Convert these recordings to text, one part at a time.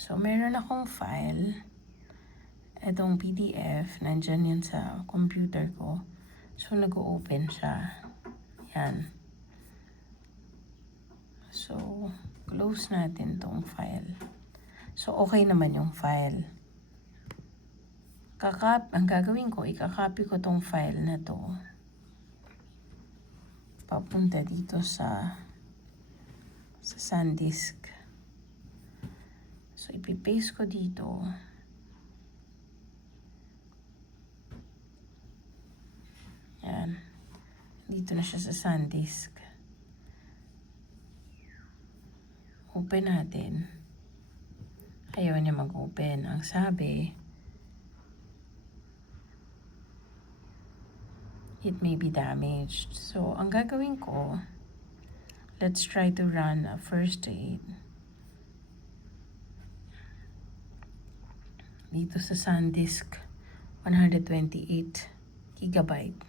So, meron akong file. Itong PDF, nandyan yan sa computer ko. So, nag-open siya. Yan. So, close natin tong file. So, okay naman yung file. Ang gagawin ko, ikakopy ko tong file na to. Papunta dito sa SanDisk. So, ipipaste ko dito. Yan. Dito na siya sa SanDisk. Open natin. Ayaw niya mag-open. Ang sabi, it may be damaged. So, ang gagawin ko, let's try to run a first aid. Dito sa SanDisk, 128 gigabyte.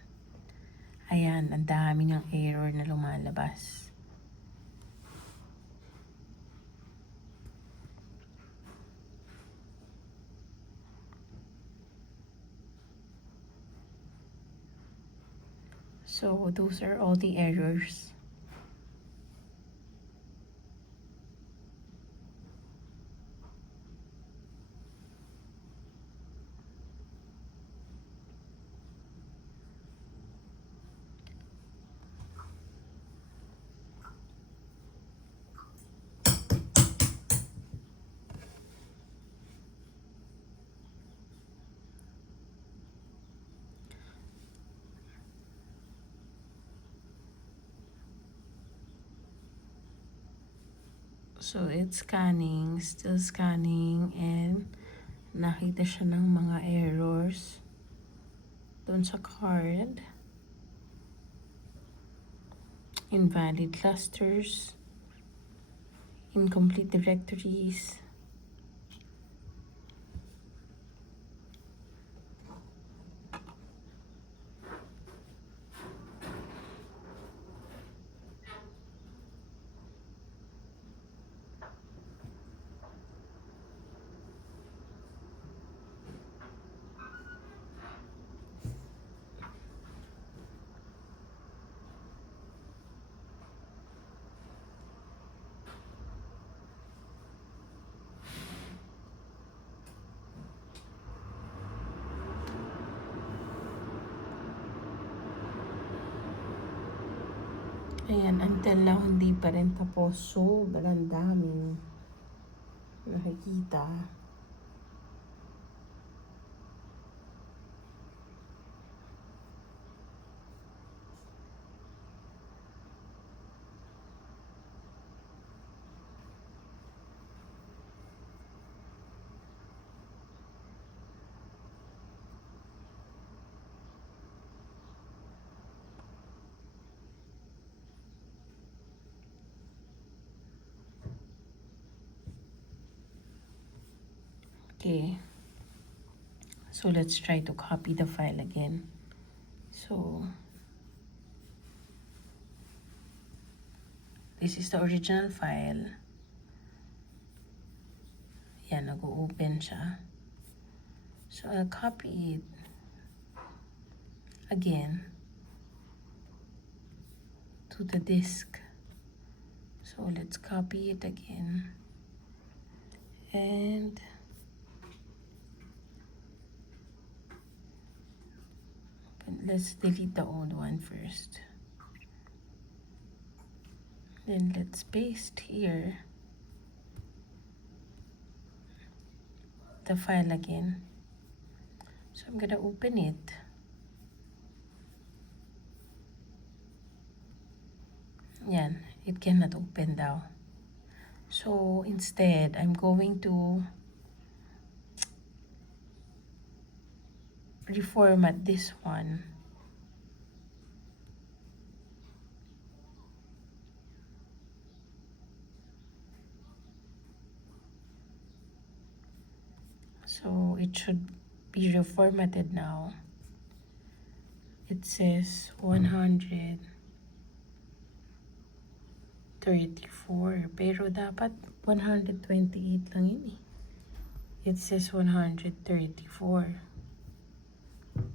Ayan, ang dami ng error na lumalabas. So, those are all the errors. So, it's scanning, still scanning, and nakita siya ng mga errors doon sa card. Invalid clusters, incomplete directories. Ayan, until now, hindi pa rin tapos. Sobrang daming nakikita. Okay. So, let's try to copy the file again. So, this is the original file. Yan, nag-open siya. So, I'll copy it again to the disk. So, let's copy it again. And let's delete the old one first. Then let's paste here the file again. So I'm gonna open it. Yan, it cannot open now. So instead, I'm going to reformat this one. So it should be reformatted now. It says 134, pero dapat 128 lang yun eh. It says 134.